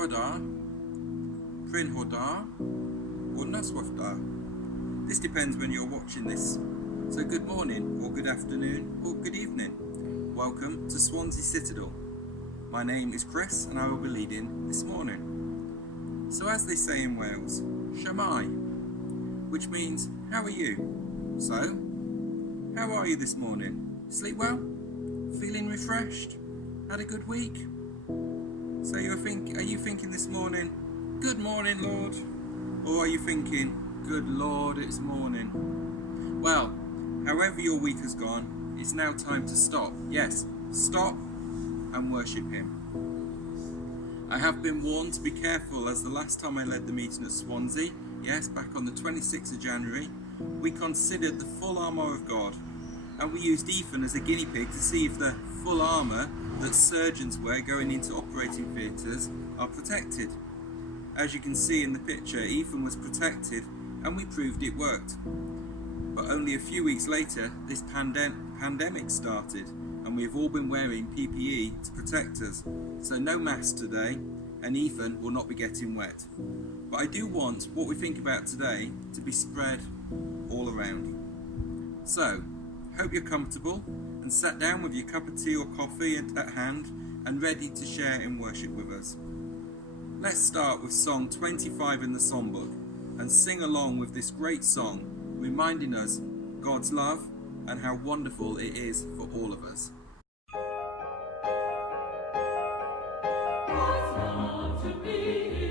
Borodar, Prin Hodar, or Naswafdar. This depends when you're watching this. So good morning, or good afternoon, or good evening. Welcome to Swansea Citadel. My name is Chris and I will be leading this morning. So as they say in Wales, Shamai, which means, how are you? So, how are you this morning? Sleep well? Feeling refreshed? Had a good week? So are you thinking this morning, good morning Lord? Or are you thinking, good Lord, it's morning? Well, however your week has gone, it's now time to stop. Yes, stop and worship Him. I have been warned to be careful, as the last time I led the meeting at Swansea, yes, back on the 26th of January, we considered the full armour of God, and we used Ethan as a guinea pig to see if the full armour that surgeons wear going into operating theatres are protected. As you can see in the picture, Ethan was protected and we proved it worked. But only a few weeks later, this pandemic started and we have all been wearing PPE to protect us. So no mask today, and Ethan will not be getting wet. But I do want what we think about today to be spread all around. So, hope you're comfortable and sat down with your cup of tea or coffee at hand and ready to share in worship with us. Let's start with Song 25 in the Songbook and sing along with this great song, reminding us God's love and how wonderful it is for all of us. God's love to me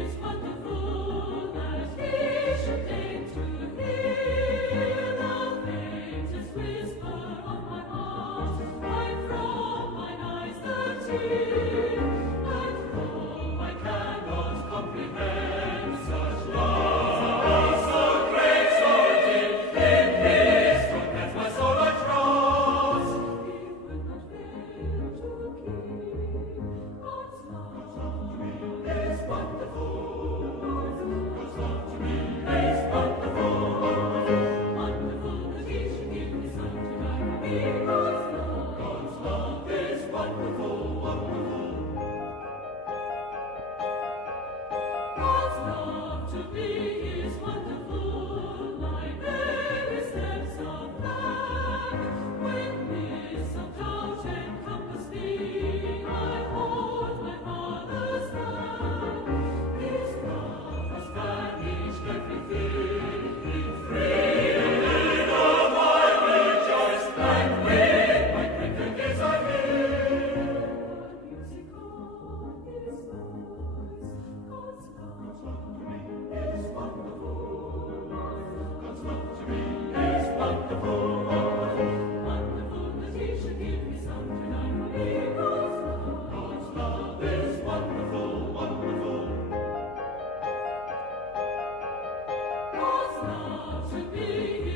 is wonderful, that He should deign to hear the faintest whisper of my heart, wipe from mine eyes the tear, and oh, I cannot comprehend such love, so great, so deep, in His strength my soul I trust. He will not fail to keep God's love to me is wonderful. God's love to me is wonderful. Wonderful that He should give His Son to die for me. God's love is wonderful, wonderful. God's love to me is wonderful, like very steps of light. When mists of doubt encompass me, I hold my Father's hand. His love has banished every fear. Freely of I rejoice, and with my quicker gaze I hear the music of His voice. God's love to me is wonderful. God's love to me is wonderful. Wonderful that He should give His Son to die for me. God's love is wonderful, wonderful. God's love to me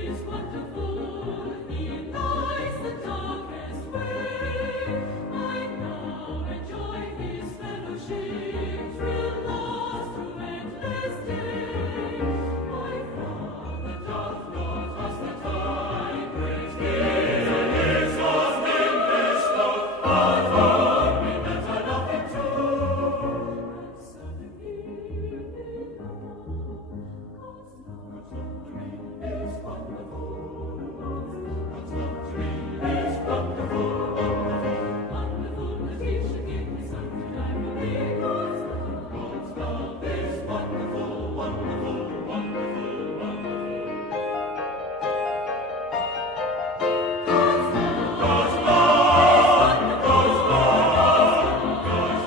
is wonderful. He lights the darkest way. I now enjoy His fellowship, thrill lost through endless day. My Father doth not ask that I praise Him. His lost in this love, but on me that I love Him too. And suddenly God's love to me is wonderful. God's love to me is wonderful. Wonderful that He should give His Son to die for me. God's love is wonderful, wonderful, wonderful, wonderful. God's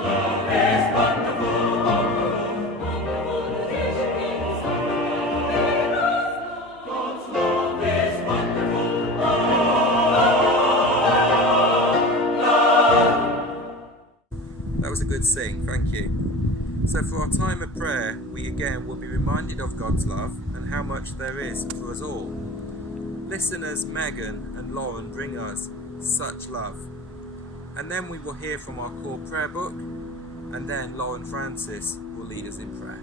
love is wonderful, wonderful. Wonderful that He should give His Son to die for me. God's love is wonderful, That was a good sing, thank you. So for our time of prayer, we again will be reminded of God's love and how much there is for us all. Listeners Megan and Lauren bring us such love. And then we will hear from our core prayer book, and then Lauren Francis will lead us in prayer.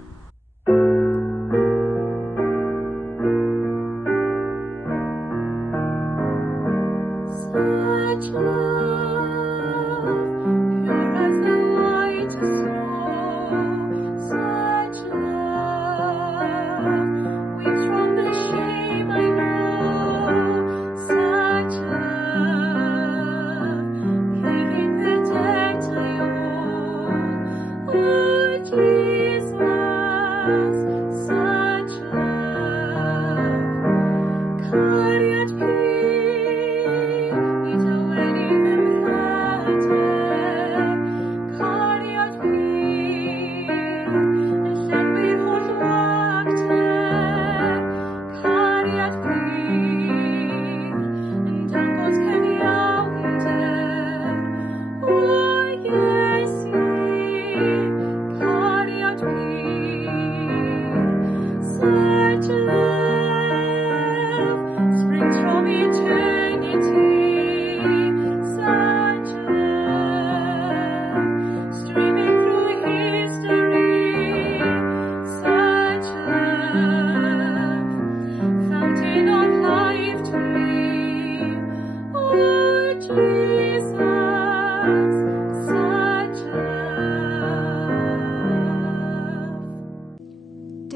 such love, pure as the white snow,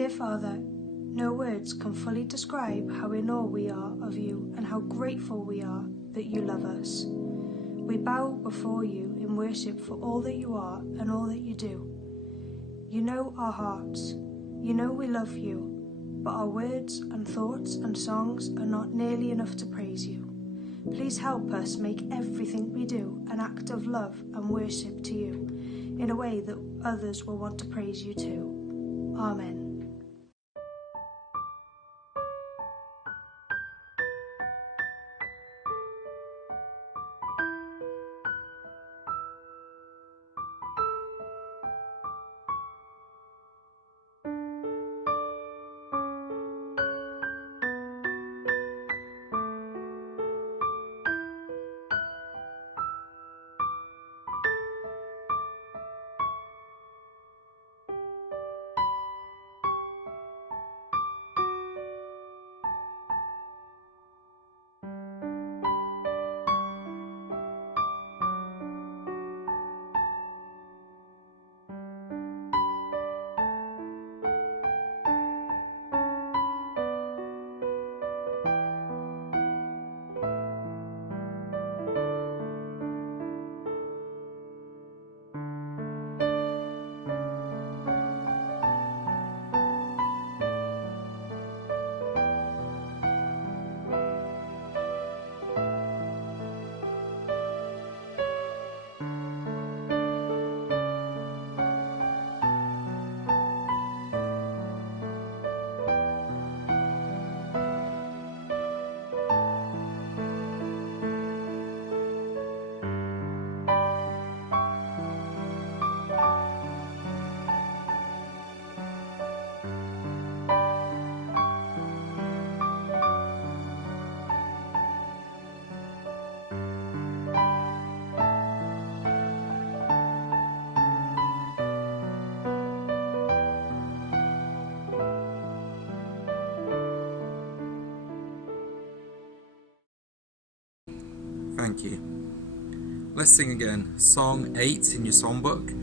Dear Father, no words can fully describe how in awe we are of you and how grateful we are that you love us. We bow before you in worship for all that you are and all that you do. You know our hearts. You know we love you, but our words and thoughts and songs are not nearly enough to praise you. Please help us make everything we do an act of love and worship to you in a way that others will want to praise you too. Amen. Thank you. Let's sing again. Song 8 in your songbook.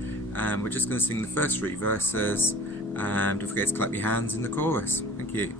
We're just going to sing the first 3 verses. And don't forget to clap your hands in the chorus. Thank you.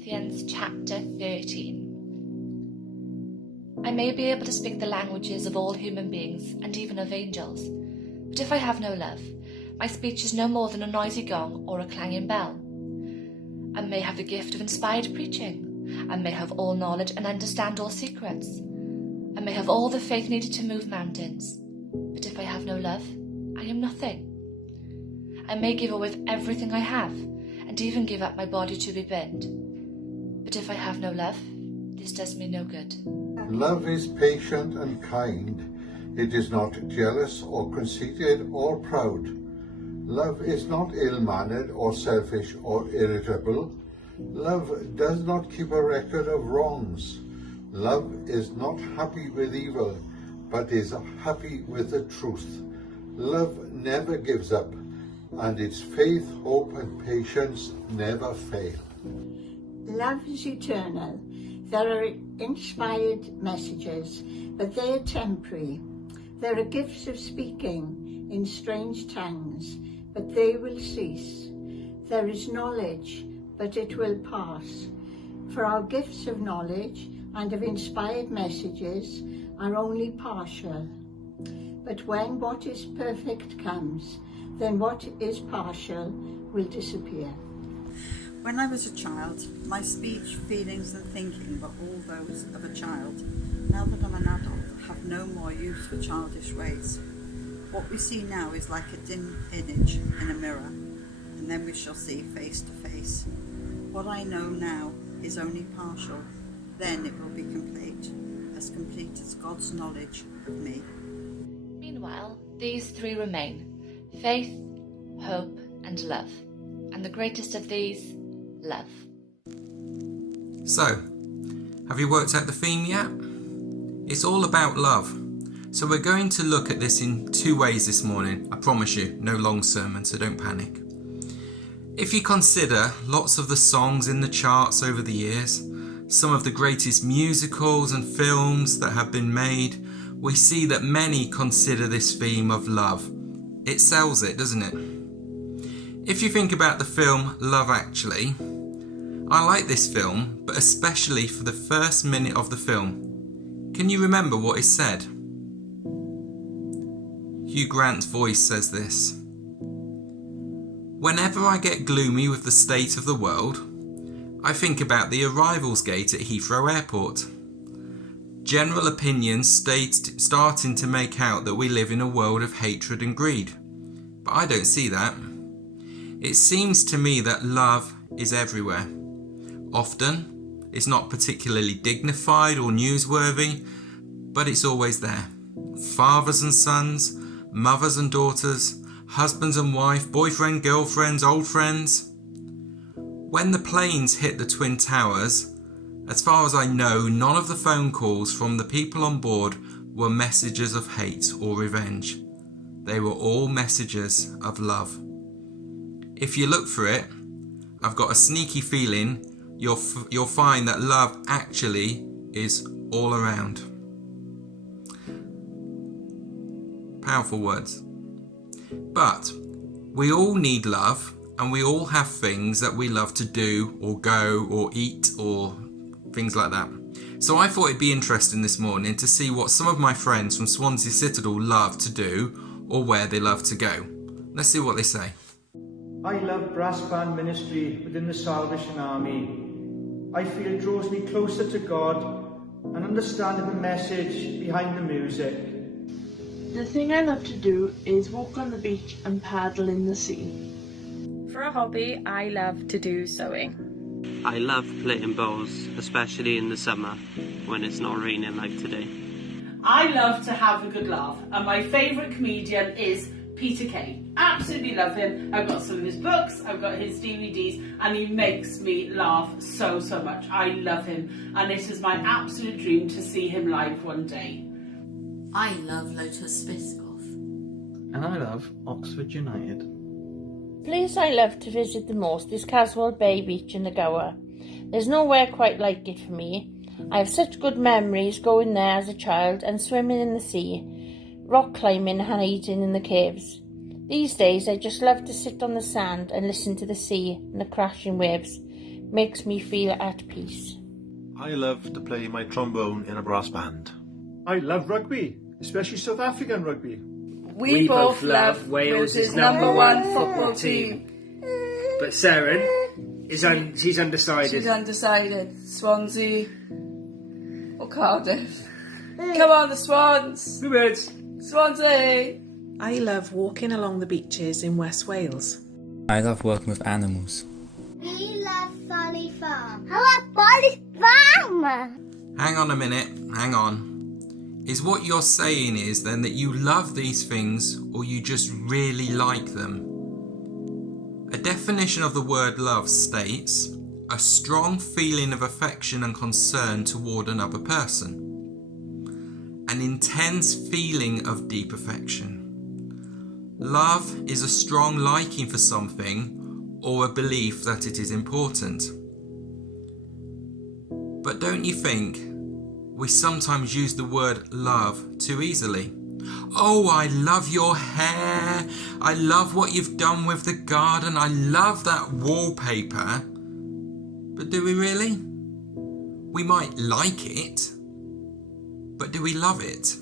Corinthians chapter 13. I may be able to speak the languages of all human beings and even of angels, but if I have no love, my speech is no more than a noisy gong or a clanging bell. I may have the gift of inspired preaching. I may have all knowledge and understand all secrets. I may have all the faith needed to move mountains, but if I have no love, I am nothing. I may give away everything I have, and even give up my body to be burned, but if I have no love, this does me no good. Love is patient and kind. It is not jealous or conceited or proud. Love is not ill-mannered or selfish or irritable. Love does not keep a record of wrongs. Love is not happy with evil, but is happy with the truth. Love never gives up, and its faith, hope and patience never fail. Love is eternal. There are inspired messages, but they are temporary. There are gifts of speaking in strange tongues, but they will cease. There is knowledge, but it will pass. For our gifts of knowledge and of inspired messages are only partial. But when what is perfect comes, then what is partial will disappear. When I was a child, my speech, feelings and thinking were all those of a child. Now that I'm an adult, I have no more use for childish ways. What we see now is like a dim image in a mirror, and then we shall see face to face. What I know now is only partial, then it will be complete as God's knowledge of me. Meanwhile, these three remain: faith, hope, and love. And the greatest of these, love. So, have you worked out the theme yet? It's all about love. So we're going to look at this in two ways this morning. I promise you, no long sermon, so don't panic. If you consider lots of the songs in the charts over the years, some of the greatest musicals and films that have been made, we see that many consider this theme of love. It sells it, doesn't it? If you think about the film Love Actually, I like this film, but especially for the first minute of the film. Can you remember what is said? Hugh Grant's voice says this: "Whenever I get gloomy with the state of the world, I think about the arrivals gate at Heathrow Airport. General opinions starting to make out that we live in a world of hatred and greed. But I don't see that. It seems to me that love is everywhere. Often, it's not particularly dignified or newsworthy, but it's always there. Fathers and sons, mothers and daughters, husbands and wife, boyfriend, girlfriends, old friends. When the planes hit the Twin Towers, as far as I know, none of the phone calls from the people on board were messages of hate or revenge. They were all messages of love. If you look for it, I've got a sneaky feeling you'll find that love actually is all around." Powerful words. But we all need love, and we all have things that we love to do or go or eat or things like that. So I thought it'd be interesting this morning to see what some of my friends from Swansea Citadel love to do or where they love to go. Let's see what they say. I love brass band ministry within the Salvation Army. I feel it draws me closer to God and understanding the message behind the music. The thing I love to do is walk on the beach and paddle in the sea. For a hobby, I love to do sewing. I love playing bowls, especially in the summer when it's not raining like today. I love to have a good laugh, and my favourite comedian is Peter Kay. Absolutely love him. I've got some of his books, I've got his DVDs, and he makes me laugh so much. I love him, and it is my absolute dream to see him live one day. I love Lotus Biscoff. And I love Oxford United. Place I love to visit the most is Caswell Bay Beach in the Gower. There's nowhere quite like it for me. I have such good memories going there as a child and swimming in the sea, rock climbing and hiding in the caves. These days I just love to sit on the sand and listen to the sea and the crashing waves. makes me feel at peace. I love to play my trombone in a brass band. I love rugby, especially South African rugby. We both love Wales' #1 football team. But Saren, she's undecided. She's undecided. Swansea or Cardiff. Come on, the Swans! Bluebirds! Swansea! I love walking along the beaches in West Wales. I love working with animals. We love Folly Farm. I love Folly Farm! Hang on a minute, hang on. Is what you're saying is then that you love these things or you just really like them? A definition of the word love states, a strong feeling of affection and concern toward another person. An intense feeling of deep affection. Love is a strong liking for something or a belief that it is important. But don't you think we sometimes use the word love too easily? Oh, I love your hair. I love what you've done with the garden. I love that wallpaper. But do we really? We might like it, but do we love it?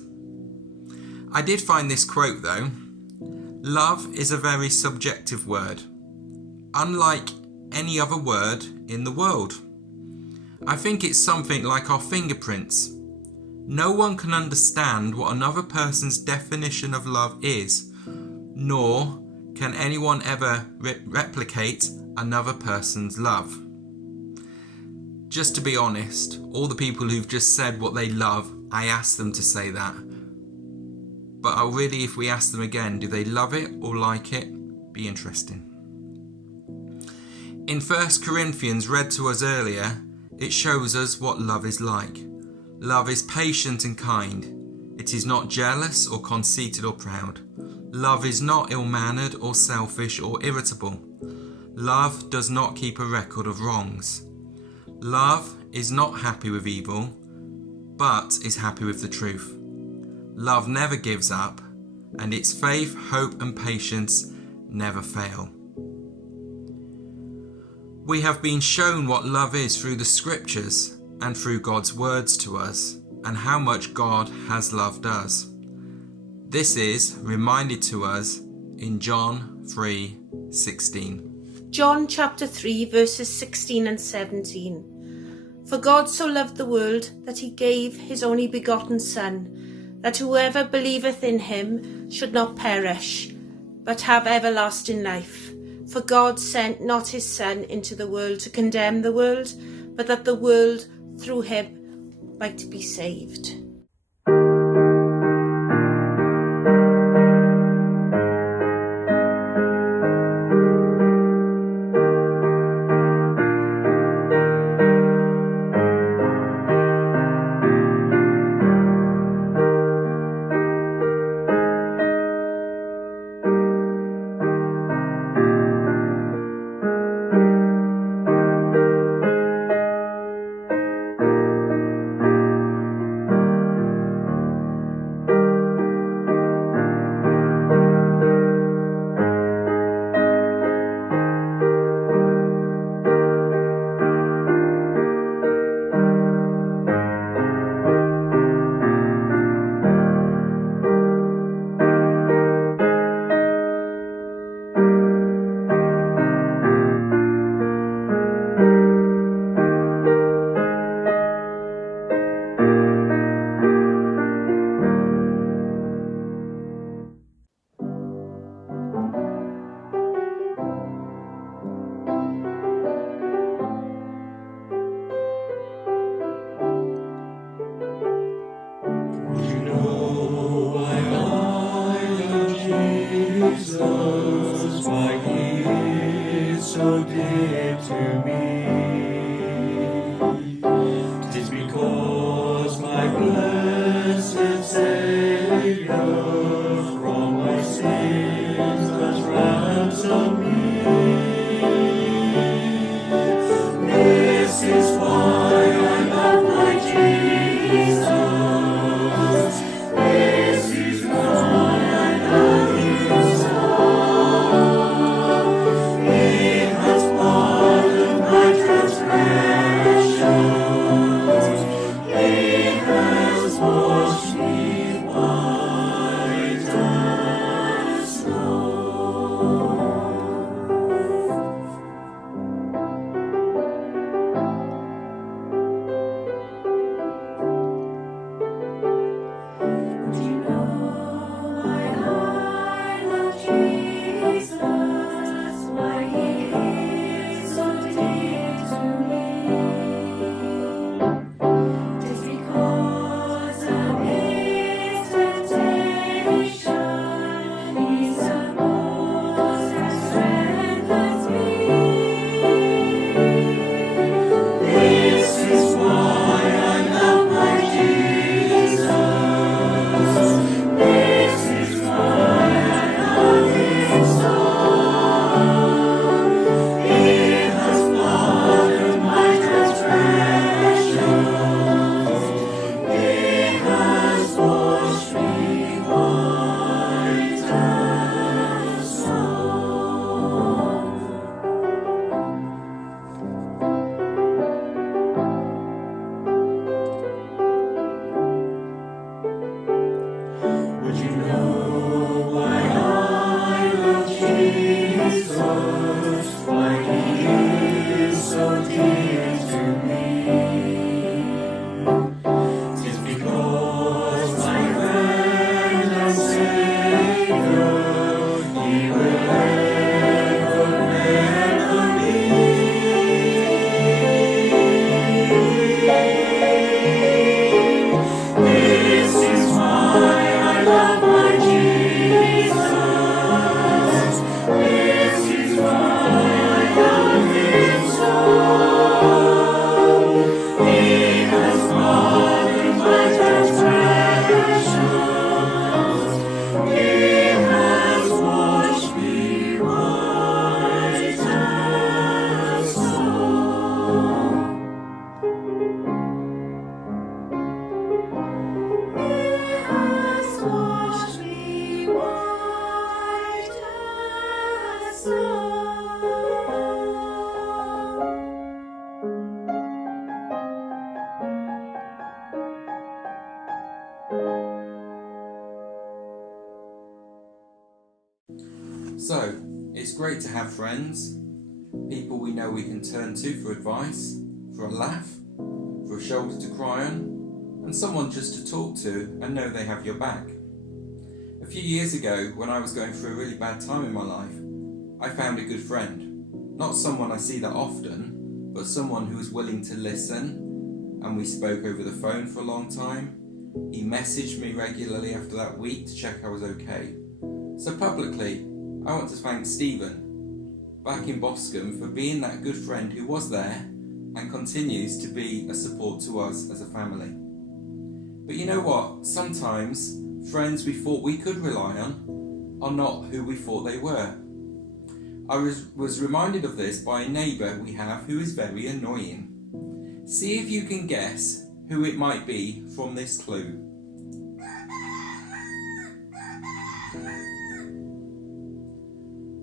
I did find this quote though. Love is a very subjective word, unlike any other word in the world. I think it's something like our fingerprints. No one can understand what another person's definition of love is, nor can anyone ever replicate another person's love. Just to be honest, all the people who've just said what they love, I asked them to say that. But really, if we ask them again, do they love it or like it? Be interesting. In 1 Corinthians, read to us earlier, it shows us what love is like. Love is patient and kind. It is not jealous or conceited or proud. Love is not ill-mannered or selfish or irritable. Love does not keep a record of wrongs. Love is not happy with evil, but is happy with the truth. Love never gives up, and its faith, hope, and patience never fail. We have been shown what love is through the scriptures and through God's words to us, and how much God has loved us. This is reminded to us in John 3:16. John chapter 3 verses 16 and 17. For God so loved the world that he gave his only begotten Son, that whoever believeth in him should not perish, but have everlasting life. For God sent not his Son into the world to condemn the world, but that the world through him might be saved. So, it's great to have friends, people we know we can turn to for advice, for a laugh, for a shoulder to cry on, and someone just to talk to and know they have your back. A few years ago, when I was going through a really bad time in my life, I found a good friend. Not someone I see that often, but someone who was willing to listen, and we spoke over the phone for a long time. He messaged me regularly after that week to check I was okay. So publicly, I want to thank Stephen, back in Boscombe, for being that good friend who was there and continues to be a support to us as a family. But you know what? Sometimes friends we thought we could rely on are not who we thought they were. I was reminded of this by a neighbour we have who is very annoying. See if you can guess who it might be from this clue.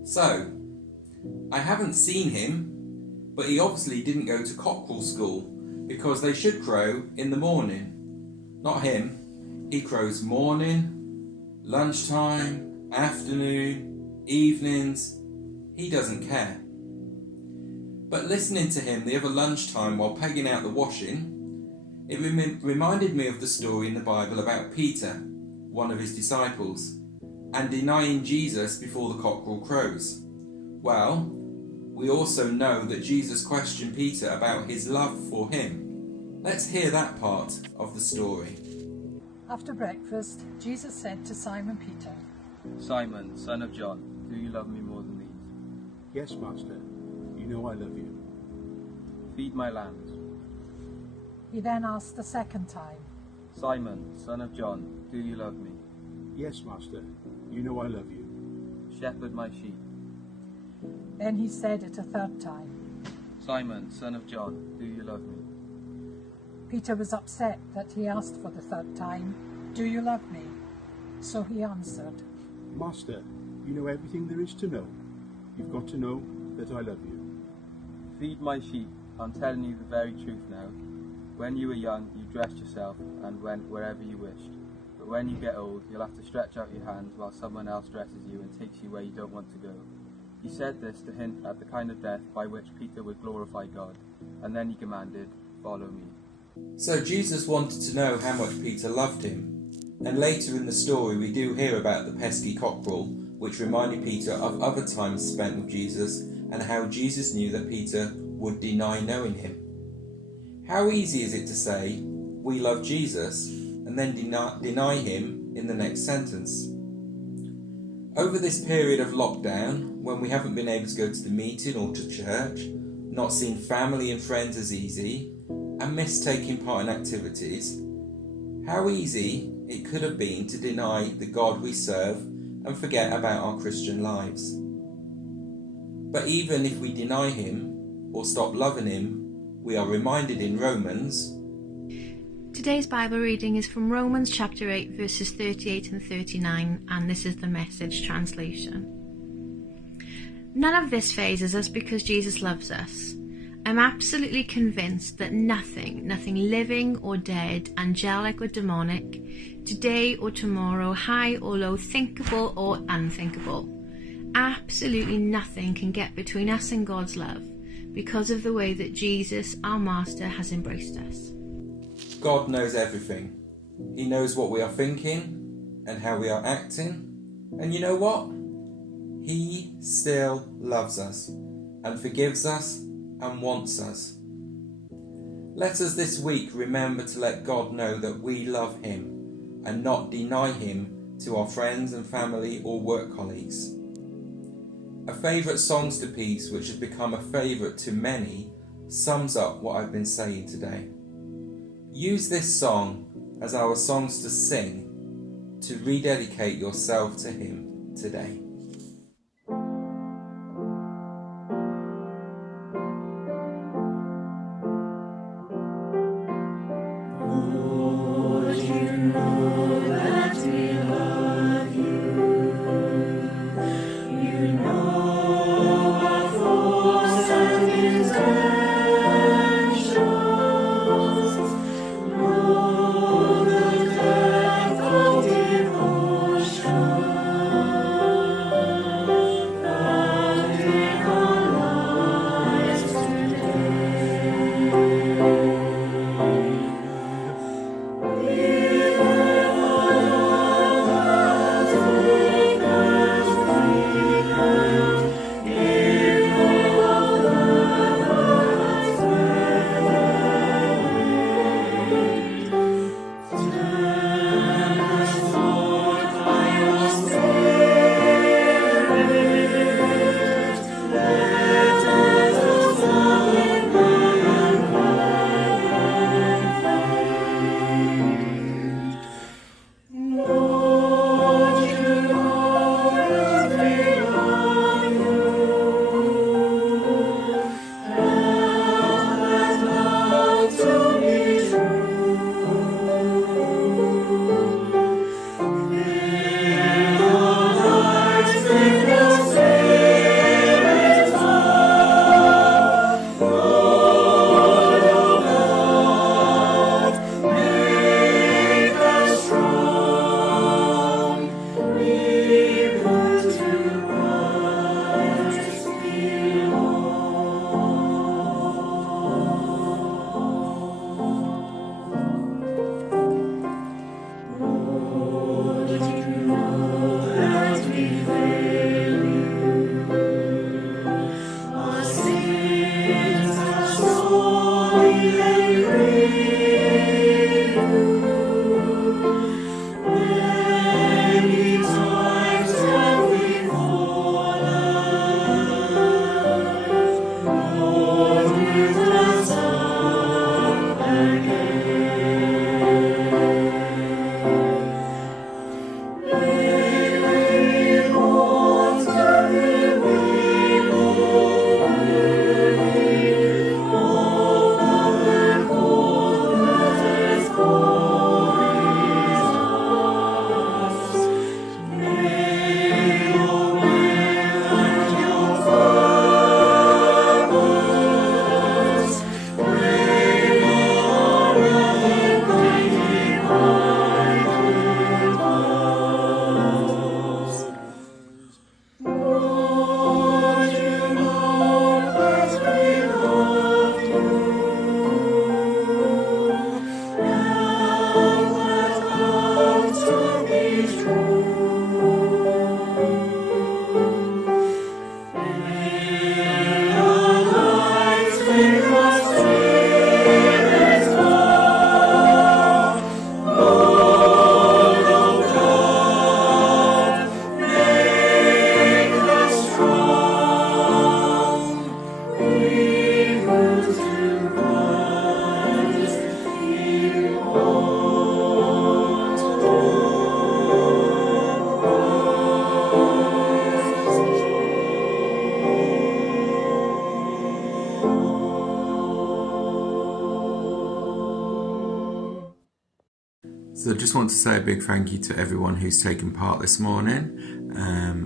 So, I haven't seen him, but he obviously didn't go to cockerel school because they should crow in the morning. Not him. He crows morning, lunchtime, afternoon, evenings. He doesn't care. But listening to him the other lunchtime while pegging out the washing, it reminded me of the story in the Bible about Peter, one of his disciples, and denying Jesus before the cockerel crows. Well, we also know that Jesus questioned Peter about his love for him. Let's hear that part of the story. After breakfast, Jesus said to Simon Peter, Simon, son of John, do you love me more than these? Yes, Master. You know I love you. Feed my lambs. He then asked the second time, Simon, son of John, do you love me? Yes, Master. You know I love you. Shepherd my sheep. Then he said it a third time, Simon, son of John, do you love me? Peter was upset that he asked for the third time, do you love me? So he answered, Master, you know everything there is to know. You've got to know that I love you. Feed my sheep. I'm telling you the very truth now. When you were young, you dressed yourself and went wherever you wished. But when you get old, you'll have to stretch out your hands while someone else dresses you and takes you where you don't want to go. He said this to hint at the kind of death by which Peter would glorify God. And then he commanded, follow me. So Jesus wanted to know how much Peter loved him. And later in the story we do hear about the pesky cockerel, which reminded Peter of other times spent with Jesus and how Jesus knew that Peter would deny knowing him. How easy is it to say, we love Jesus, and then deny him in the next sentence? Over this period of lockdown, when we haven't been able to go to the meeting or to church, not seen family and friends as easy, and missed taking part in activities, how easy it could have been to deny the God we serve and forget about our Christian lives. But even if we deny him or stop loving him, we are reminded in Romans. Today's Bible reading is from Romans chapter 8 verses 38 and 39, and this is the Message translation. None of this phases us because Jesus loves us. I'm absolutely convinced that nothing living or dead, angelic or demonic, today or tomorrow, high or low, thinkable or unthinkable, absolutely nothing can get between us and God's love because of the way that Jesus, our Master, has embraced us. God knows everything. He knows what we are thinking and how we are acting. And you know what? He still loves us and forgives us and wants us. Let us this week remember to let God know that we love him and not deny him to our friends and family or work colleagues. A favourite songs to piece, which has become a favourite to many, sums up what I've been saying today. Use this song as our songs to sing to rededicate yourself to him today. Lord, you know that we love you. You know our thoughts and intentions. Know the depth of devotion. So I just want to say a big thank you to everyone who's taken part this morning.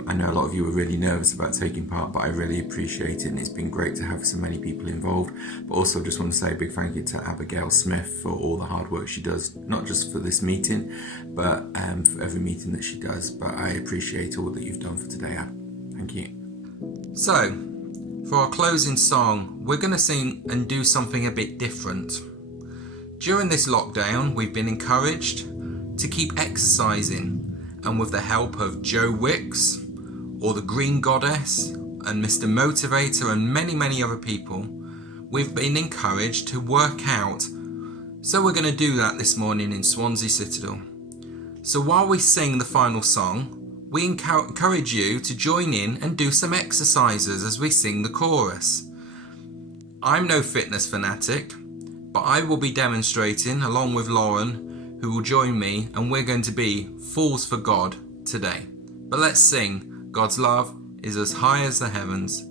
I know a lot of you were really nervous about taking part, but I really appreciate it, and it's been great to have so many people involved. But also just want to say a big thank you to Abigail Smith for all the hard work she does, not just for this meeting, but for every meeting that she does. But I appreciate all that you've done for today, Ab. Thank you. So, for our closing song, we're going to sing and do something a bit different. During this lockdown, we've been encouraged to keep exercising, and with the help of Joe Wicks, or the Green Goddess, and Mr. Motivator, and many other people, we've been encouraged to work out. So we're going to do that this morning in Swansea Citadel. So while we sing the final song, we encourage you to join in and do some exercises as we sing the chorus. I'm no fitness fanatic, but I will be demonstrating along with Lauren, who will join me, and we're going to be fools for God today. But let's sing, God's love is as high as the heavens.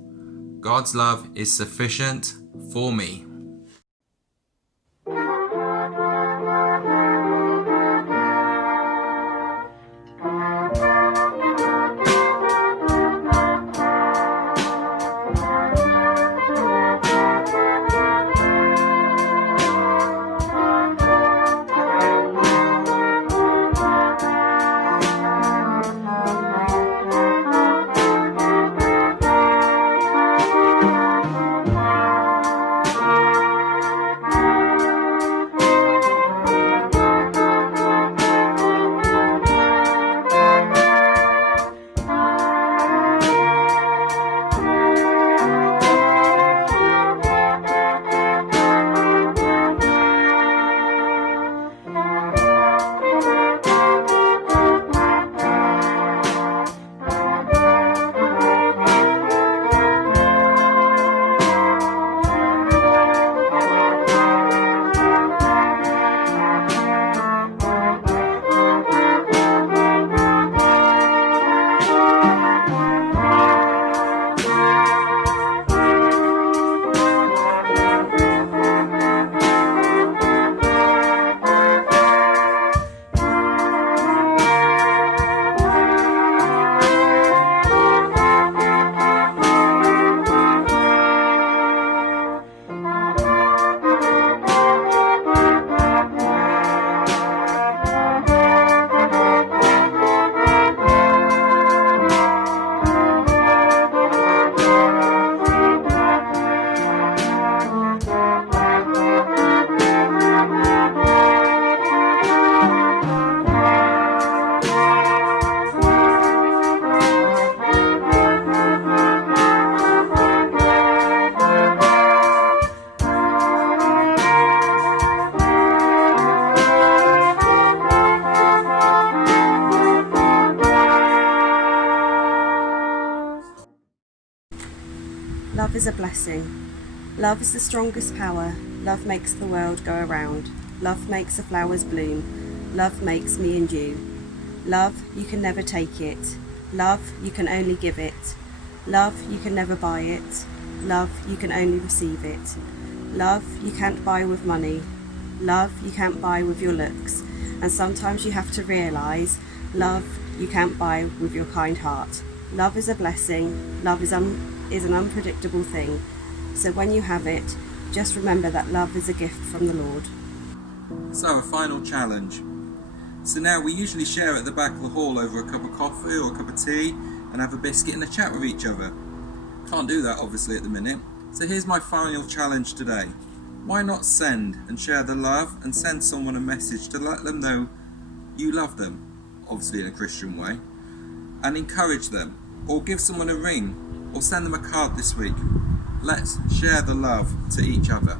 God's love is sufficient for me. Love is a blessing. Love is the strongest power. Love makes the world go around. Love makes the flowers bloom. Love makes me and you. Love, you can never take it. Love, you can only give it. Love, you can never buy it. Love, you can only receive it. Love, you can't buy with money. Love, you can't buy with your looks. And sometimes you have to realise, love, you can't buy with your kind heart. Love is a blessing. Love is an unpredictable thing. So when you have it, just remember that love is a gift from the Lord. So, a final challenge. So now we usually share at the back of the hall over a cup of coffee or a cup of tea and have a biscuit and a chat with each other. Can't do that obviously at the minute. So here's my final challenge today. Why not send and share the love and send someone a message to let them know you love them, obviously in a Christian way, and encourage them, or give someone a ring, or send them a card this week. Let's share the love to each other.